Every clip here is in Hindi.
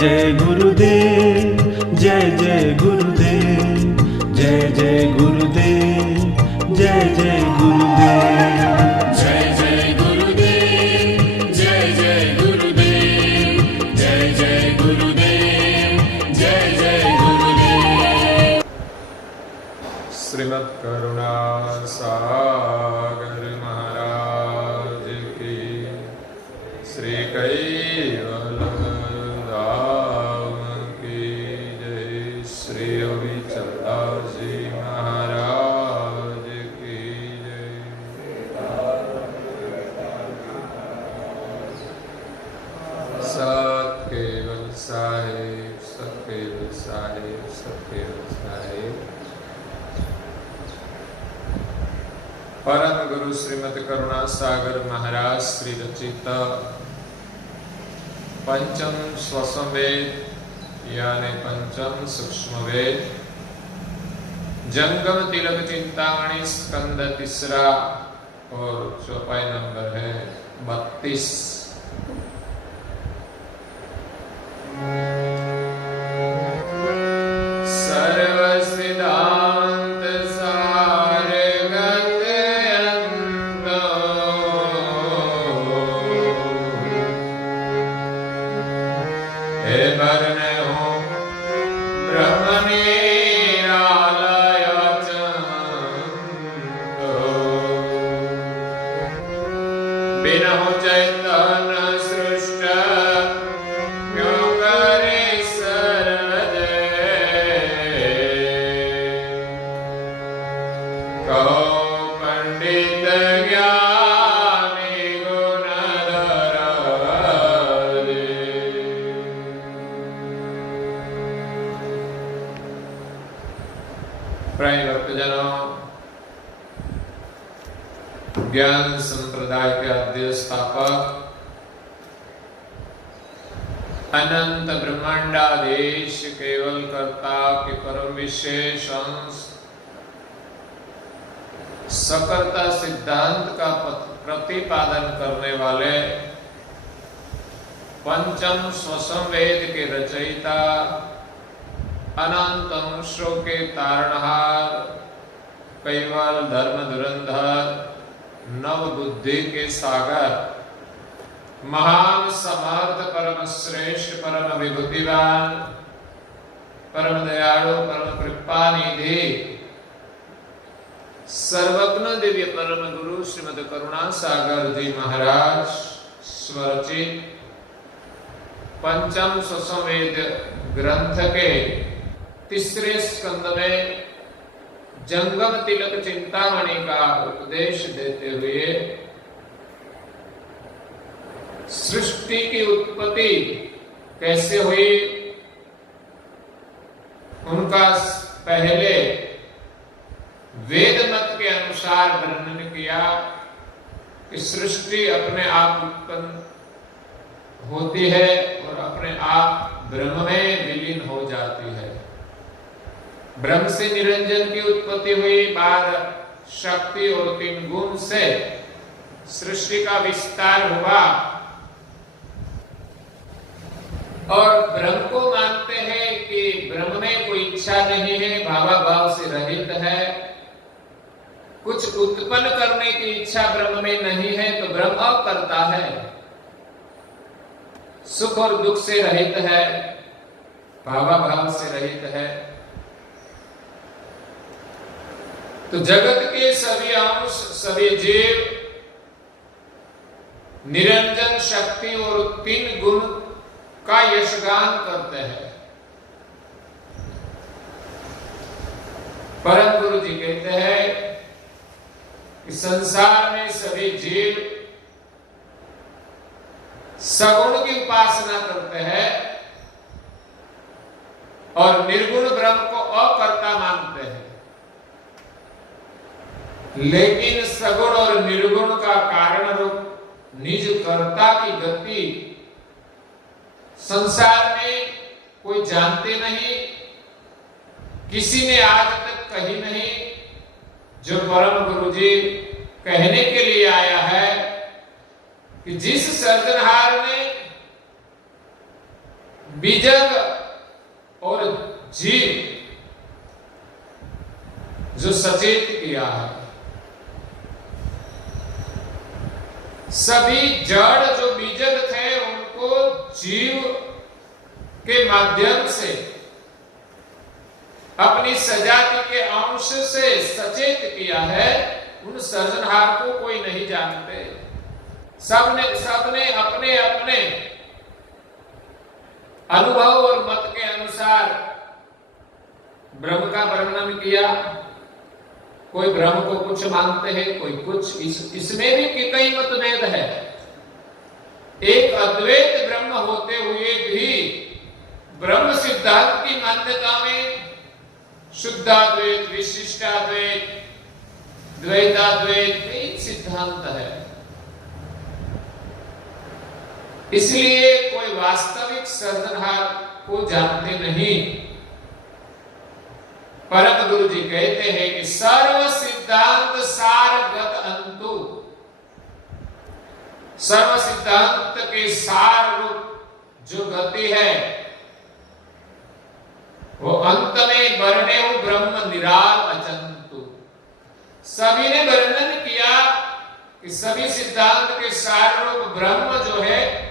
जय गुरुदेव, जय जय गुरुदेव, जय जय गुरुदेव, जय जय गुरुदेव, जय जय गुरुदेव, जय जय गुरुदेव, जय जय गुरुदेव, जय जय गुरुदेव। श्रीमद् करुणा सागर महाराज की, श्री कैवल्य धाम की जय, श्री अविचलदास जी महाराज की जय। सत केवल साहेब, सत केवल साहेब, सत केवल साहेब। परम गुरु श्रीमद् करुणा सागर महाराज श्री रचित पंचम स्वसंवेद यानी पंचम सूक्ष्म वेद जंगम तिलक चिंतामणि स्कंद तीसरा और चौपाई नंबर है 32। सर्व सिद्धांत सार गत अंत, हे वर्ण हो ब्रह्म निरालय चंद, बिनहु चैतन्य सृष्ट क्यों करे कहो पंडित ज्ञानी गुणधर दे। प्रिय भक्तजनों, ज्ञान संप्रदाय के आद्य स्थापक अनंत ब्रह्मांडाधीश केवल कर्ता के परम विशेष अंश सकर्ता सिद्धांत का प्रतिपादन करने वाले पंचम स्वसंवेद के रचयिता, अनंत अंशों के तारणहार, कैवल धर्म धुरंधर, नव बुद्धि के सागर, महान समर्थ परम श्रेष्ठ परम विभूतिवान, परम दयालु परम कृपा निधि, सर्वज्ञ दिव्य परम गुरु श्रीमद् करुणा सागर जी महाराज स्वरचित पंचम स्वसंवेद ग्रंथ के तीसरे स्कंद में जंगम तिलक चिंतामणि का उपदेश देते हुए सृष्टि की उत्पत्ति कैसे हुई उनका पहले वेद मत के अनुसार वर्णन किया कि सृष्टि अपने आप उत्पन्न होती है और अपने आप ब्रह्म में विलीन हो जाती है। ब्रह्म से निरंजन की उत्पत्ति हुई, बाद शक्ति और 3 गुण से सृष्टि का विस्तार हुआ और ब्रह्म को मानते हैं कि ब्रह्म में कोई इच्छा नहीं है, भावाभाव से रहित है, कुछ उत्पन्न करने की इच्छा ब्रह्म में नहीं है, तो ब्रह्म अकर्ता है, सुख और दुख से रहित है, भावाभाव से रहित है। तो जगत के सभी अंश, सभी जीव निरंजन शक्ति और 3 गुण का यशगान करते हैं। परम गुरु जी कहते हैं कि संसार में सभी जीव सगुण की उपासना करते हैं और निर्गुण ब्रह्म को अकर्ता मानते हैं, लेकिन सगुण और निर्गुण का कारण रूप निज कर्ता की गति संसार में कोई जानते नहीं, किसी ने आज तक कही नहीं। जो परम गुरु जी कहने के लिए आया है कि जिस सर्जनहार ने बीजक और जीव जो सचेत किया है, सभी जड़ जो बीजक थे उनको जीव के माध्यम से अपनी सजाति के अंश से सचेत किया है। उन सृजनहार को कोई नहीं जानते। सबने अपने अपने अनुभव और मत के अनुसार ब्रह्म का वर्णन किया। कोई ब्रह्म को कुछ मानते हैं, कोई कुछ। इसमें भी कई मतभेद है। एक अद्वैत ब्रह्म होते हुए भी ब्रह्म सिद्धांत की मान्यता में शुद्धाद्वैत, विशिष्टाद्वैत, द्वैताद्वैत कई सिद्धांत है। इसलिए कोई वास्तविक सृजनहार को जानते नहीं। परम गुरु जी कहते हैं कि सर्व सिद्धांत सारगत अंतु, सर्व सिद्धांत के सार रूप जो गति है वो अंत में वर्णे ब्रह्म निराल अचंतु। सभी ने वर्णन किया कि सभी सिद्धांत के सार रूप ब्रह्म जो है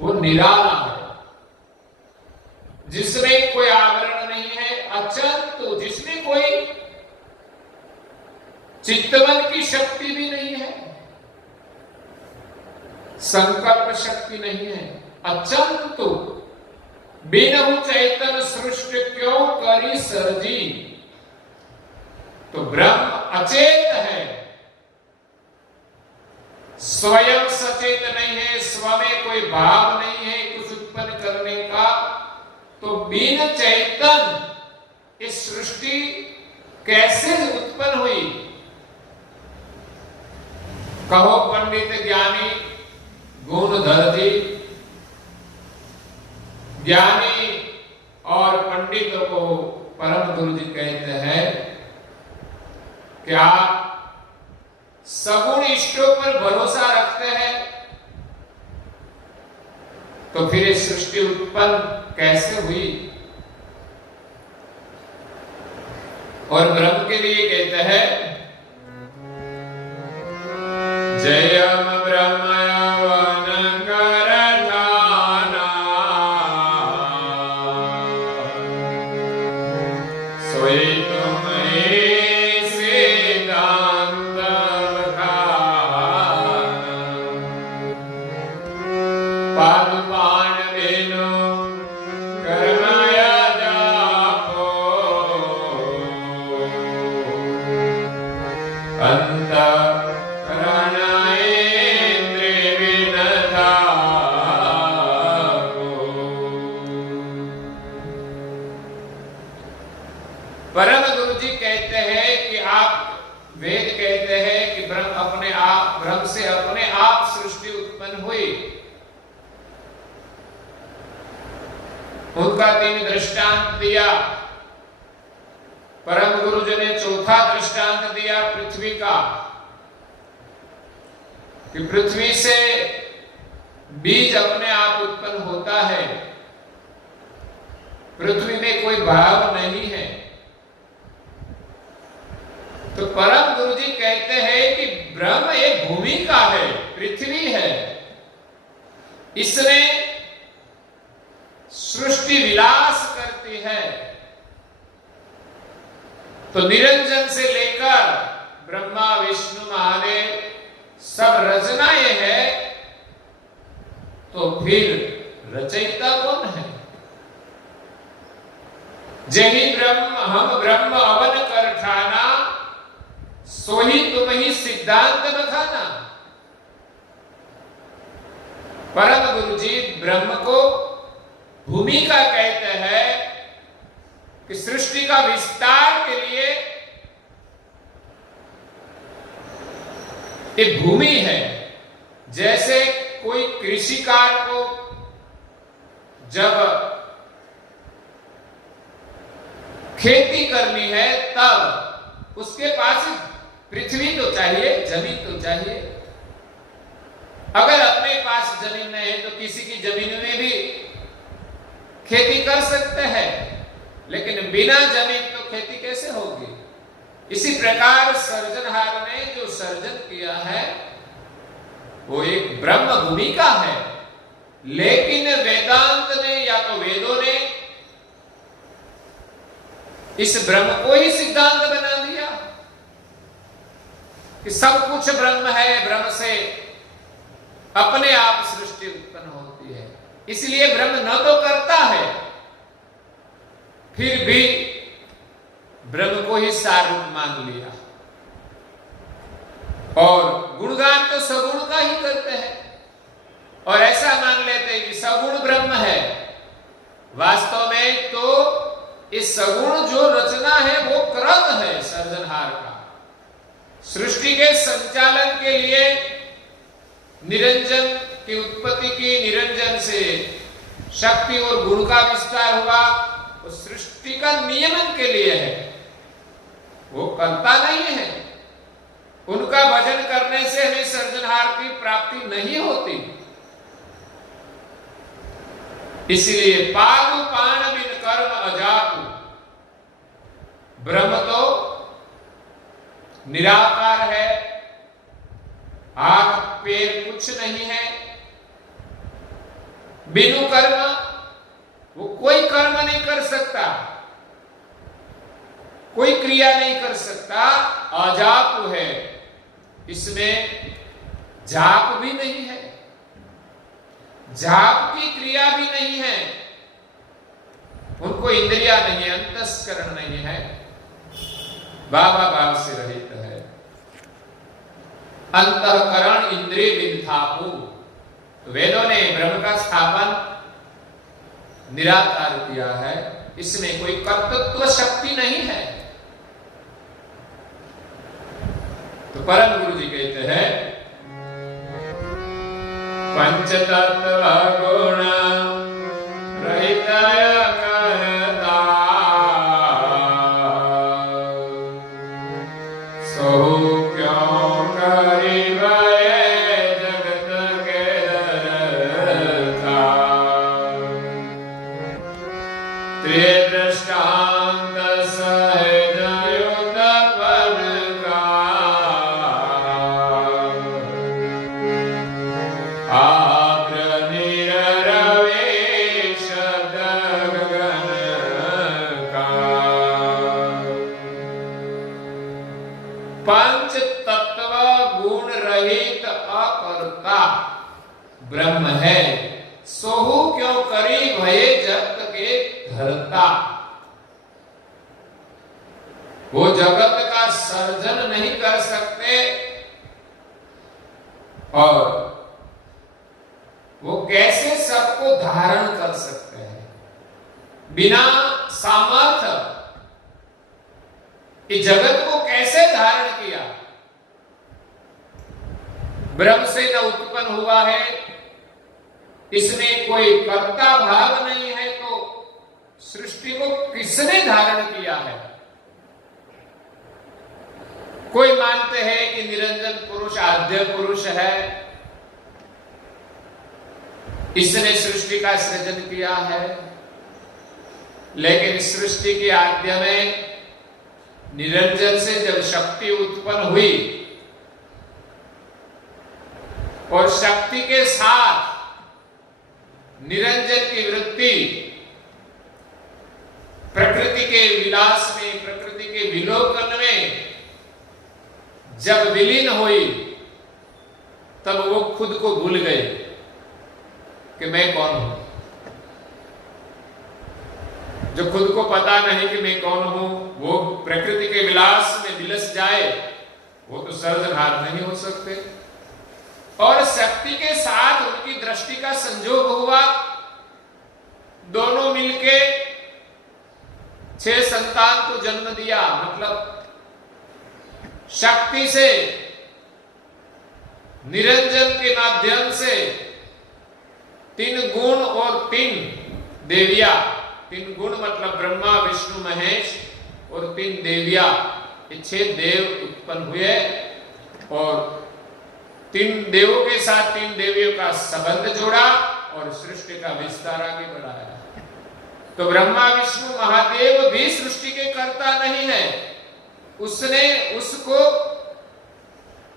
वो निराला है, जिसमें कोई आवरण नहीं है। अचंतु, जिसमें कोई चित्तवन की शक्ति भी नहीं है, संकल्प शक्ति नहीं है। अचंतु, बिनु चैतन सृष्टि क्यों करी सर्जी। तो ब्रह्म अचेत है, स्वयं सचेत नहीं है, स्व में कोई भाव नहीं है कुछ उत्पन्न करने का। तो बिन चैतन इस सृष्टि कैसे उत्पन्न हुई। कहो पंडित ज्ञानी गुणधर जी। ज्ञानी और पंडित को परम गुरु जी कहते हैं कि आप सगुण इष्टों पर भरोसा रखते हैं, तो फिर ये सृष्टि उत्पन्न कैसे हुई। और ब्रह्म के लिए कहते हैं जयम ब्रह्म परम गुरु जी कहते हैं कि आप, वेद कहते हैं कि ब्रह्म अपने आप, ब्रह्म से अपने आप सृष्टि उत्पन्न हुई। उनका 3 दृष्टांत दिया। परम गुरु जी ने चौथा दृष्टांत दिया पृथ्वी का, कि पृथ्वी से बीज अपने आप उत्पन्न होता है। पृथ्वी में कोई भाव नहीं है। तो परम गुरु जी कहते हैं कि ब्रह्म एक भूमि का है, पृथ्वी है। इसमें सृष्टि विलास करती है। तो निरंजन से लेकर ब्रह्मा विष्णु महादेव सब रचनाएं हैं। तो फिर रचयिता कौन है। जही ब्रह्म हम ब्रह्म अवन कर ठाना, सो ही तुम ही सिद्धांत बखाना। परम गुरु जी ब्रह्म को भूमिका कहते हैं कि सृष्टि का विस्तार के लिए एक भूमि है। जैसे कोई कृषिकार को जब खेती करनी है तब उसके पास पृथ्वी तो चाहिए, जमीन तो चाहिए। अगर अपने पास जमीन नहीं है तो किसी की जमीन में भी खेती कर सकते हैं, लेकिन बिना जमीन तो खेती कैसे होगी। इसी प्रकार सर्जनहार ने जो सर्जन किया है वो एक ब्रह्म भूमिका है, लेकिन वेदांत ने या तो वेदों ने इस ब्रह्म को ही सिद्धांत बना दिया कि सब कुछ ब्रह्म है, ब्रह्म से अपने आप सृष्टि उत्पन्न होती है। इसलिए ब्रह्म न तो करता है, फिर भी ब्रह्म को ही सार रूप मान लिया, और गुणगान तो सगुण का ही करते हैं और ऐसा मान लेते हैं कि सगुण ब्रह्म है। वास्तव में तो इस सगुण जो रचना है वो कृत है सर्जनहार का। सृष्टि के संचालन के लिए निरंजन की उत्पत्ति की, निरंजन से शक्ति और गुण का विस्तार हुआ, वो सृष्टि का नियमन के लिए है, वो करता नहीं है। उनका भजन करने से हमें सर्जनहार की प्राप्ति नहीं होती। इसलिए पादु पाण बिन कर्म अजातु, ब्रह्म तो निराकार है, हाथ पैर कुछ नहीं है, बिनु कर्म वो कोई कर्म नहीं कर सकता, कोई क्रिया नहीं कर सकता, अजातु है, इसमें जाप भी नहीं है, जाप की क्रिया भी नहीं है, उनको इंद्रिया नहीं है, अंतस्करण नहीं है, बाबा भाव से रहित है। अंतःकरण इंद्रिय विस्थापु, वेदों ने ब्रह्म का स्थापन निराकार किया है, इसमें कोई कर्तृत्व शक्ति नहीं है। तो परम गुरु जी कहते हैं पंचतत्व गुण रहित करता, सो क्यों करिब जगत के धरता। त्रिदृष्टांत सहज युत पद का, आप्र निरवेश गगन का। पंच तत्व गुण रहित अकर्ता ब्रह्म है, सोहु क्यों करी भये जगत के धरता। वो जगत का सर्जन नहीं कर सकते और वो कैसे सबको धारण कर सकते हैं बिना सामर्थ्य। इस जगत को कैसे धारण किया। ब्रह्म से न उत्पन्न हुआ है, इसमें कोई कर्ता भाग नहीं है, तो सृष्टि को किसने धारण किया है। कोई मानते हैं कि निरंजन पुरुष आद्य पुरुष है, इसने सृष्टि का सृजन किया है, लेकिन सृष्टि के आद्य में निरंजन से जब शक्ति उत्पन्न हुई और शक्ति के साथ निरंजन की वृत्ति प्रकृति के विलास में, प्रकृति के विलोकन में जब विलीन हुई, तब वो खुद को भूल गए कि मैं कौन हूं। जो खुद को पता नहीं कि मैं कौन हूं, वो प्रकृति के विलास में विलस जाए, वो तो सर्जनहार नहीं हो सकते। और शक्ति के साथ उनकी दृष्टि का संयोग हुआ, दोनों मिलके 6 संतान को जन्म दिया। मतलब शक्ति से, निरंजन के माध्यम से 3 गुण और 3 देविया, 3 गुण मतलब ब्रह्मा विष्णु महेश और 3 देविया, ये 6 देव उत्पन्न हुए और तीन देवों के साथ तीन देवियों का संबंध जोड़ा और सृष्टि का विस्तार आगे बढ़ाया। तो ब्रह्मा विष्णु महादेव भी सृष्टि के कर्ता नहीं है, उसको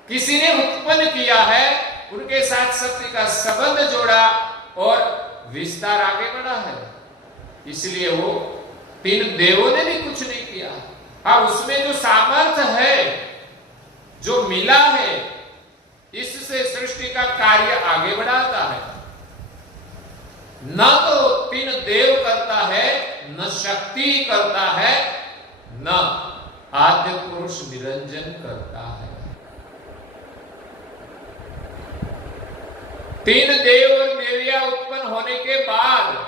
किसी ने उत्पन्न किया है, उनके साथ शक्ति का संबंध जोड़ा और विस्तार आगे बढ़ा है। इसलिए वो तीन देवों ने भी कुछ नहीं किया। हाँ, उसमें जो सामर्थ्य है, जो मिला है, इससे सृष्टि का कार्य आगे बढ़ाता है। न तो तीन देव करता है, न शक्ति करता है, न आद्य पुरुष निरंजन करता है। तीन देव और देवियां उत्पन्न होने के बाद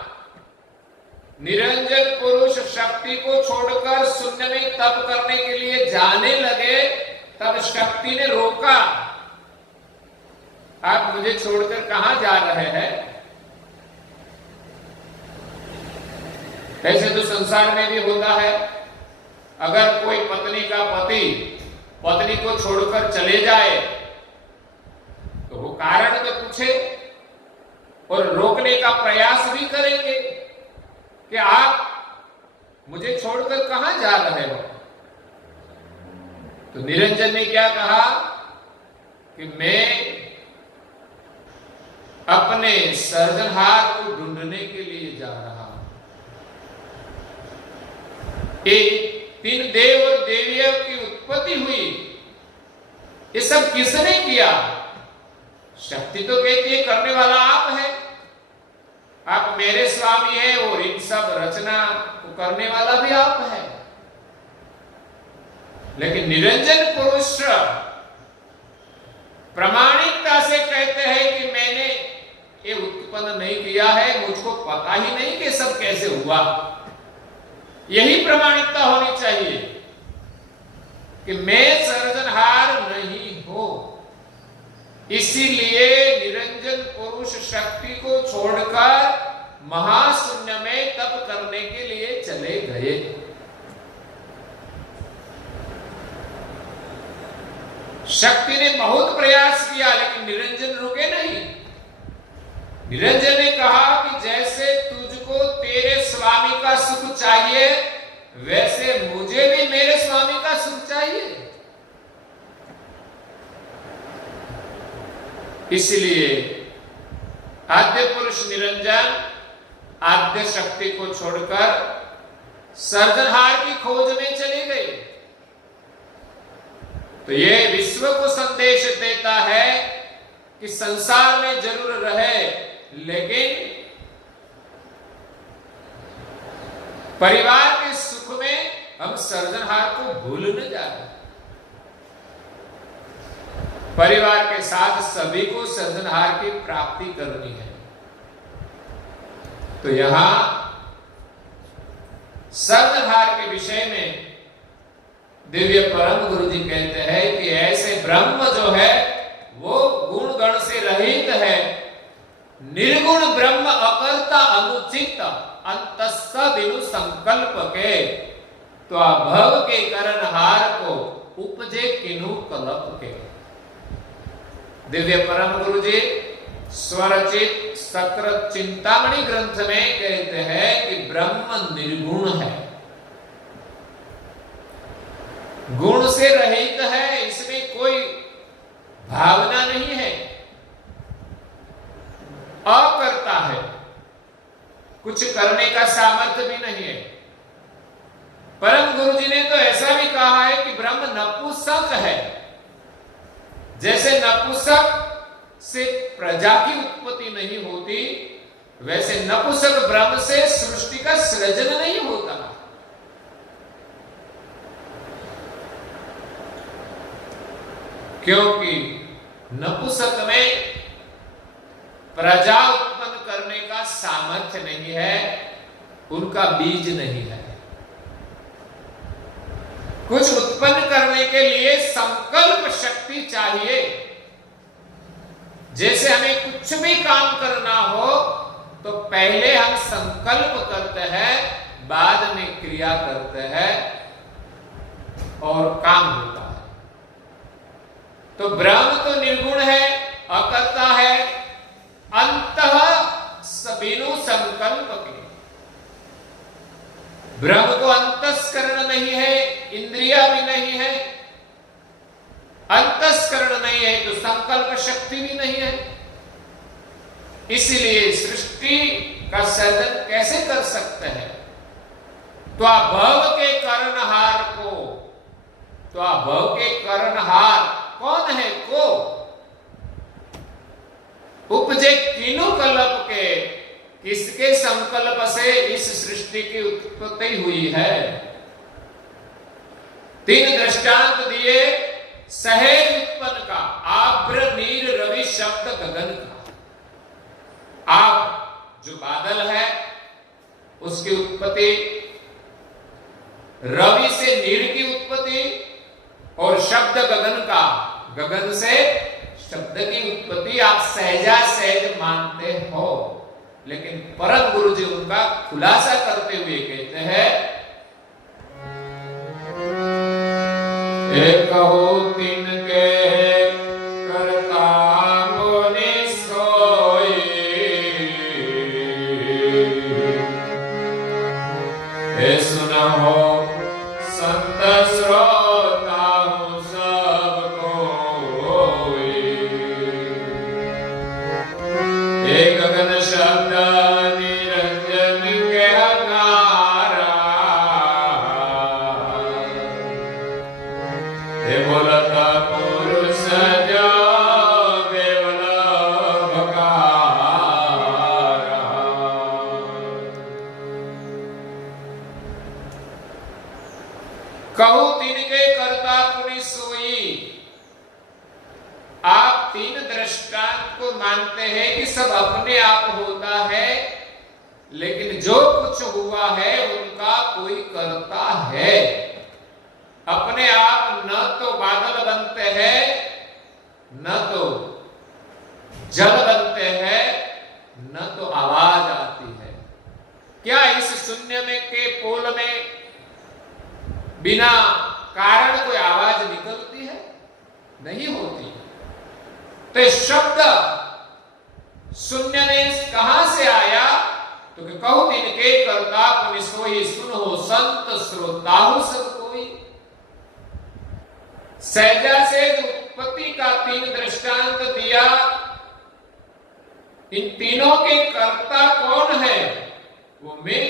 निरंजन पुरुष शक्ति को छोड़कर शून्य में तप करने के लिए जाने लगे, तब शक्ति ने रोका। आप मुझे छोड़कर कहां जा रहे हैं? ऐसे तो संसार में भी होता है। अगर कोई पत्नी का पति पत्नी को छोड़कर चले जाए तो वो कारण तो पूछे और रोकने का प्रयास भी करेंगे कि आप मुझे छोड़कर कहां जा रहे हो। तो निरंजन ने क्या कहा कि मैं अपने सर्जनहार को ढूंढने के लिए जा रहा हूं। तीन देव और देवियों की उत्पत्ति हुई, ये सब किसने किया? शक्ति तो कहती है करने वाला आप है, आप मेरे स्वामी है, और इन सब रचना को करने वाला भी आप है। लेकिन निरंजन पुरुष प्रामाणिकता से कहते हैं कि मैंने ये उत्पन्न नहीं किया है, मुझको पता ही नहीं कि सब कैसे हुआ। यही प्रामाणिकता होनी चाहिए कि मैं सर्जनहार नहीं हूं। इसीलिए निरंजन पुरुष शक्ति को छोड़कर महाशून्य में तप करने के लिए चले गए। शक्ति ने बहुत प्रयास किया, लेकिन निरंजन रुके नहीं। निरंजन ने कहा कि जैसे तुझको तेरे स्वामी का सुख चाहिए, वैसे मुझे भी मेरे स्वामी का सुख चाहिए। इसलिए आद्य पुरुष निरंजन आद्य शक्ति को छोड़कर सर्जनहार की खोज में चले गए। तो यह विश्व को संदेश देता है कि संसार में जरूर रहे, लेकिन परिवार के सुख में हम सर्जनहार को भूल न जाए। परिवार के साथ सभी को सर्जनहार की प्राप्ति करनी है। तो यहां सर्जनहार के विषय में दिव्य परम गुरु जी कहते हैं कि ऐसे ब्रह्म जो है वो गुण गण से रहित है। निर्गुण ब्रह्म अकर्ता अनुचित अंतस्थ बिनु संकल्प के, तो अभव के करणहार को उपजे किनु कल्प के। दिव्य परम गुरु जी स्वरचित सकृत चिंतामणि ग्रंथ में कहते हैं कि ब्रह्म निर्गुण है, गुण से रहित है, इसमें कोई भावना नहीं है, अकर्ता है, कुछ करने का सामर्थ्य भी नहीं है। परम गुरु जी ने तो ऐसा भी कहा है कि ब्रह्म नपुंसक है। जैसे नपुंसक से प्रजा की उत्पत्ति नहीं होती, वैसे नपुंसक ब्रह्म से सृष्टि का सृजन नहीं होता। क्योंकि नपुंसक में प्रजा उत्पन्न करने का सामर्थ्य नहीं है, उनका बीज नहीं है। कुछ उत्पन्न करने के लिए संकल्प शक्ति चाहिए। जैसे हमें कुछ भी काम करना हो तो पहले हम संकल्प करते हैं, बाद में क्रिया करते हैं और काम होता है। तो ब्रह्म तो निर्गुण है, ब्रह्म को अंतस्करण नहीं है, इंद्रिया भी नहीं है। अंतस्करण नहीं है तो संकल्प शक्ति भी नहीं है। इसलिए सृष्टि का सर्जन कैसे कर सकते हैं? तो भव के कर्णहार को, तो भव के कर्णहार कौन है? को उपजे तीनों कल्प के, किसके संकल्प से इस सृष्टि की उत्पत्ति हुई है? तीन दृष्टांत दिए सहेज उत्पन्न का, आभ्र नीर रवि शब्द गगन का। आप जो बादल है उसकी उत्पत्ति, रवि से नीर की उत्पत्ति, और शब्द गगन का, गगन से शब्द की उत्पत्ति आप सहजा सहज मानते हो, लेकिन परम गुरु जी उनका खुलासा करते हुए कहते हैं, एक हो तिनके करता मुनि सोई, हे सुनहो संत श्रोता हूँ सब कोई, हे गगन शब्द निरंजन कहकारा, हे बोलता पुरुष जो देवलोक बकारा। कहूं तिनके करता पुनि सोई। आप तीन दृष्टांत को मानते हैं कि सब अपने आप होता है, लेकिन जो कुछ हुआ है उनका कोई करता है। अपने आप न तो बादल बनते हैं, न तो जल बनते हैं, न तो आवाज आती है। क्या इस शून्य में के पोल में बिना कारण कोई आवाज निकलती है? नहीं होती। तो शब्द शून्य में कहां से आया? तो कहूं तिनके करता पुनि सोई, सुनो संत श्रोताहु सब कोई। सहजा से उत्पत्ति का तीन दृष्टांत दिया। इन तीनों के कर्ता कौन है? वो मैं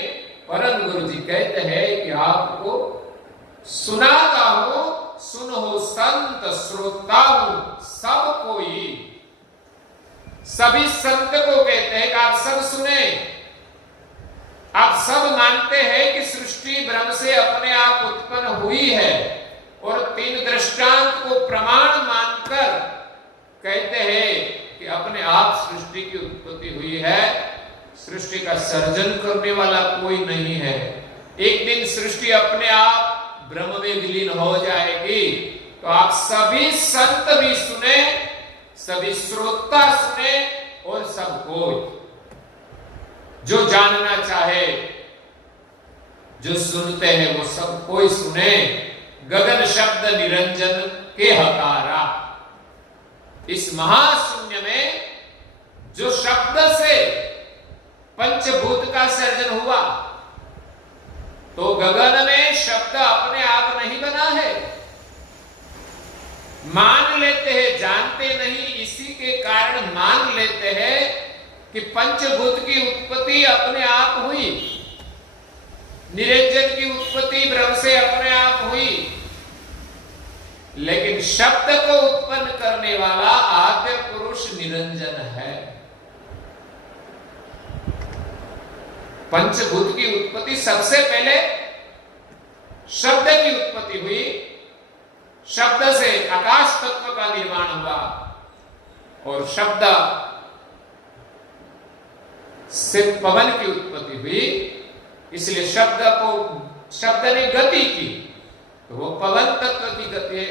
परम गुरु जी कहते हैं कि आपको सुनाता हूं, सुनो संत श्रोता हूं सब कोई। सभी संत को कहते हैं कि आप सब सुने। आप सब मानते हैं कि सृष्टि ब्रह्म से अपने आप उत्पन्न हुई है, और तीन दृष्टांत को प्रमाण मानकर कहते हैं कि अपने आप सृष्टि की उत्पत्ति हुई है। सृष्टि का सर्जन करने वाला कोई नहीं है। एक दिन सृष्टि अपने आप ब्रह्म में विलीन हो जाएगी। तो आप सभी संत भी सुने, सभी श्रोता सुने, और सब कोई जो जानना चाहे, जो सुनते हैं वो सब कोई सुने। गगन शब्द निरंजन के हकारा। इस महाशून्य में जो शब्द से पंचभूत का सर्जन हुआ, तो गगन में शब्द अपने आप नहीं बना है। मान लेते हैं, जानते नहीं, इसी के कारण मान लेते हैं कि पंचभूत की उत्पत्ति अपने आप हुई, निरंजन की उत्पत्ति ब्रह्म से अपने आप हुई। लेकिन शब्द को उत्पन्न करने वाला आद्य पुरुष निरंजन है। पंचभूत की उत्पत्ति सबसे पहले शब्द की उत्पत्ति हुई। शब्द से आकाश तत्व का निर्माण हुआ, और शब्द से पवन की उत्पत्ति हुई। इसलिए शब्द ने गति की, तो वो पवन तत्व की गति,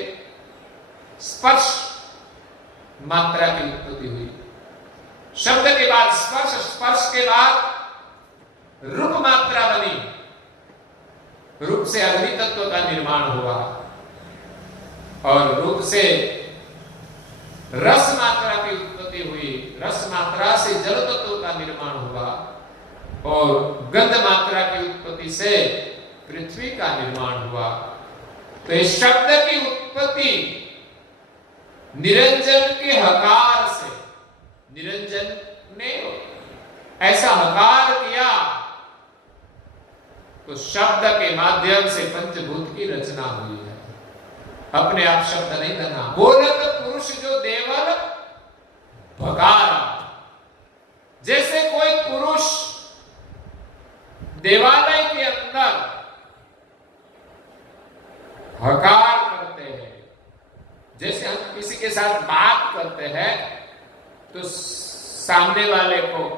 स्पर्श मात्रा की उत्पत्ति हुई। शब्द के बाद स्पर्श, स्पर्श के बाद रूप मात्रा बनी, रूप से अग्नि तत्व का निर्माण हुआ, और रूप से रस मात्रा की उत्पत्ति हुई, रस मात्रा से जल तत्व का निर्माण हुआ, और गंध मात्रा की उत्पत्ति से पृथ्वी का निर्माण हुआ। तो इस शब्द की उत्पत्ति निरंजन के हकार से, निरंजन ने ऐसा हकार किया तो शब्द के माध्यम से पंचभूत की रचना हुई है। अपने आप शब्द नहीं बना। बोलत पुरुष जो देवल भकारा, जैसे कोई पुरुष देवालय के अंदर हकार करते हैं, जैसे हम किसी के साथ बात करते हैं तो सामने वाले को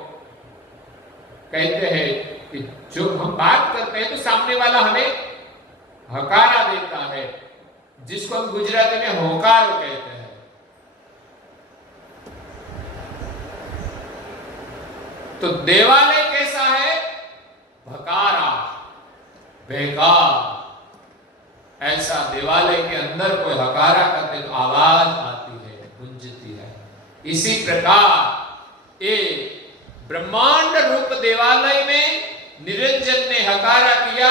कहते हैं कि जो हम बात करते हैं तो सामने वाला हमें हकारा देता है, जिसको हम गुजराती में होकार कहते हैं। तो देवालय कैसा है? भकारा, बेकार। ऐसा देवालय के अंदर कोई हकारा करते तो आवाज आती है, गूंजती है। इसी प्रकार ये ब्रह्मांड रूप देवालय में निरंजन ने हकारा किया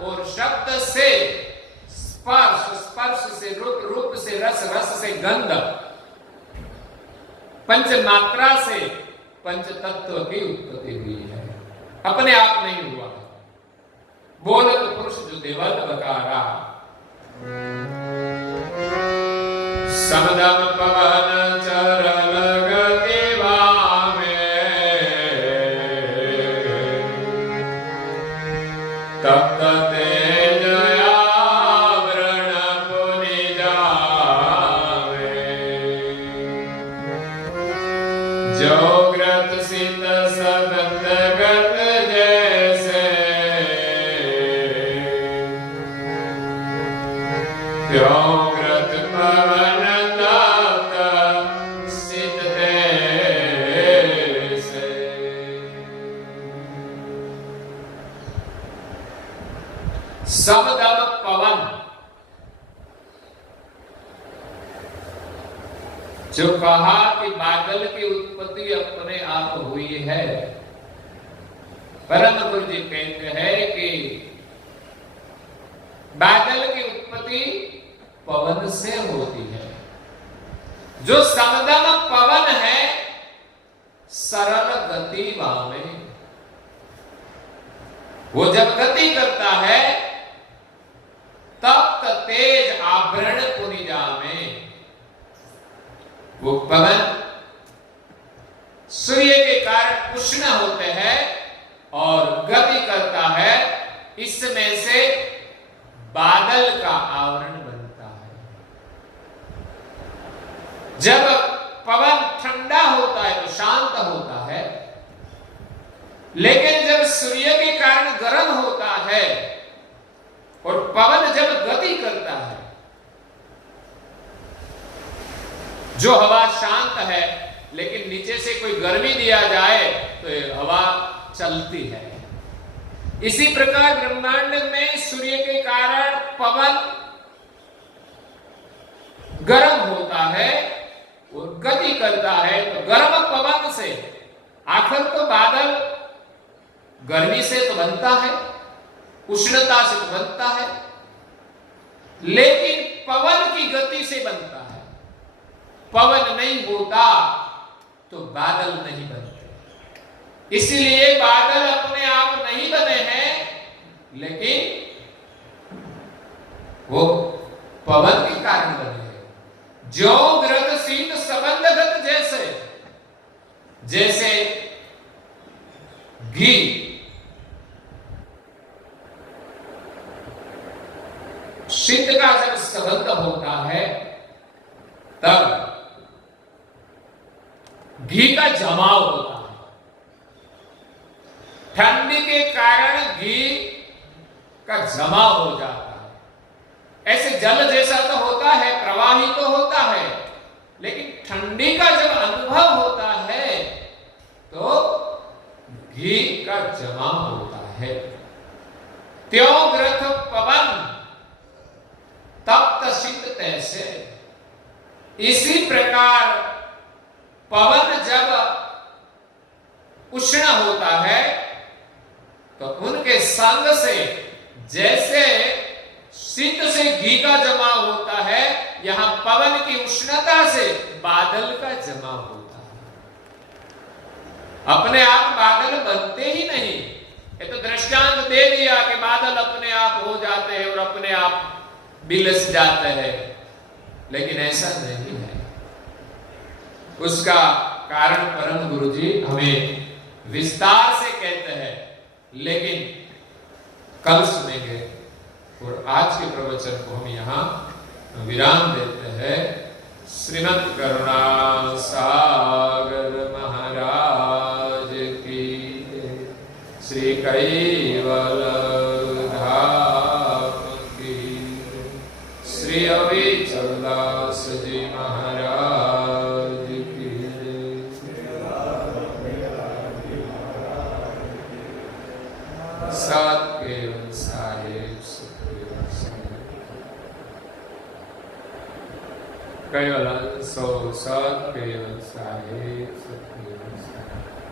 और शब्द से स्पर्श, स्पर्श से रूप, रूप से रस, रस से गंध, पंच मात्रा से पंच तत्व की उत्पत्ति हुई है। अपने आप नहीं हुआ। बोलत पुरुष जो देवल बकारा, समदम पवन चरण गति वामे, तप्त तेज आवरण पुनि जावे, जो ग्रत सित सगत गत जैसे, त्यों ग्रत पवन तप्त सित तैसे। सबदम पवन, जो कहा कि बादल की उत्पत्ति अपने आप हुई है, परम गुरु जी कहते हैं कि बादल की उत्पत्ति पवन से होती है। जो समदम पवन है, सरल गति वामे, वो जब गति करता है तप्त तेज आभरण पुनि जामे। वो पवन सूर्य के कारण उष्ण होते हैं और गति करता है, इसमें से बादल का आवरण बनता है। जब पवन ठंडा होता है तो शांत होता है, लेकिन जब सूर्य के कारण गर्म होता है और पवन जब गति करता है, जो हवा शांत है लेकिन नीचे से कोई गर्मी दिया जाए तो हवा चलती है। इसी प्रकार ब्रह्मांड में सूर्य के कारण पवन गर्म होता है और गति करता है। तो गर्म पवन से आखिर तो बादल गर्मी से तो बनता है, उष्णता से तो बनता है, लेकिन पवन की गति से बनता है। पवन नहीं होता तो बादल नहीं बनते। इसलिए बादल अपने आप नहीं बने हैं, लेकिन वो पवन के कारण बने हैं। जो ग्रत शीत संबंधगत, जैसे जैसे घी शीत का जब संबंध होता है तब घी का जमाव होता है। ठंडी के कारण घी का जमाव हो जाता है। ऐसे जल जैसा तो होता है, प्रवाही तो होता है, लेकिन ठंडी का जब अनुभव होता है तो घी का जमाव होता है। त्यों ग्रथ पवन तप्त शीत तैसे। इसी प्रकार पवन जब उष्ण होता है तो उनके संग से जैसे शीत से घी का जमा होता है, यहां पवन की उष्णता से बादल का जमा होता है। अपने आप बादल बनते ही नहीं। ये तो दृष्टांत दे दिया कि बादल अपने आप हो जाते हैं और अपने आप बिलस जाते हैं, लेकिन ऐसा नहीं है। उसका कारण परम गुरु जी हमें विस्तार से कहते हैं, लेकिन कल सुनेंगे। और आज के प्रवचन को हम यहाँ विराम देते हैं। श्रीमद् करुणा सागर महाराज की, श्री कैवल धाम की, श्री अविचल दास जी महाराज की, सत केवल साहेब केवल सो सत केवल साहेब सत केवल साहेब।